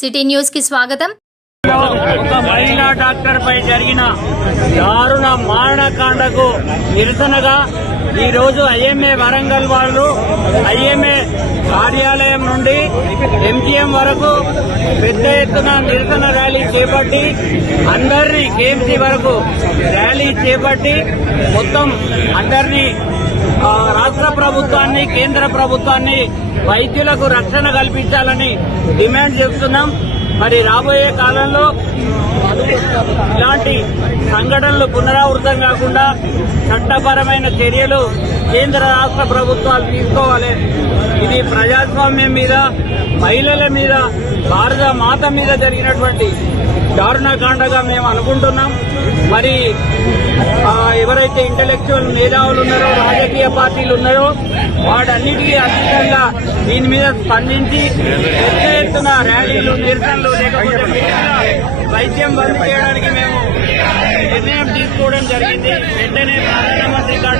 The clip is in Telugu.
సిటీ న్యూస్ కి స్వాగతం. ఒక మహిళా డాక్టర్ పై జరిగిన దారుణ మారణకాండకు నిరసనగా ఈ రోజు ఐఎంఏ వరంగల్ వాళ్ళు ఐఎంఏ కార్యాలయం నుండి ఎంజీఎం వరకు పెద్ద ఎత్తున నిరసన ర్యాలీ చేపట్టి అందరినీ కేఎంసీ వరకు ర్యాలీ చేపట్టి మొత్తం అందరినీ రాష్ట్ర ప్రభుత్వాన్ని కేంద్ర ప్రభుత్వాన్ని వైద్యులకు రక్షణ కల్పించాలని డిమాండ్ చేస్తున్నాం. మరి రాబోయే కాలంలో ఇలాంటి సంఘటనలు పునరావృతం కాకుండా చట్టపరమైన చర్యలు కేంద్ర రాష్ట్ర ప్రభుత్వాలు తీసుకోవాలి. ఇది ప్రజాస్వామ్యం మీద, మహిళల మీద, భారత మాత మీద జరిగినటువంటి దారుణకాండగా మేము అనుకుంటున్నాం. మరి ఎవరైతే ఇంటలెక్చువల్ మేధావులు ఉన్నారో, రాజకీయ పార్టీలు ఉన్నాయో వాటన్నిటికీ అతీతంగా దీని మీద స్పందించి పెద్ద ఎత్తున ర్యాలీలు, నిరసనలు లేకపోతే వైద్యం బంద్ చేయడానికి మేము నిర్ణయం తీసుకోవడం జరిగింది. వెంటనే ప్రధానమంత్రి గారు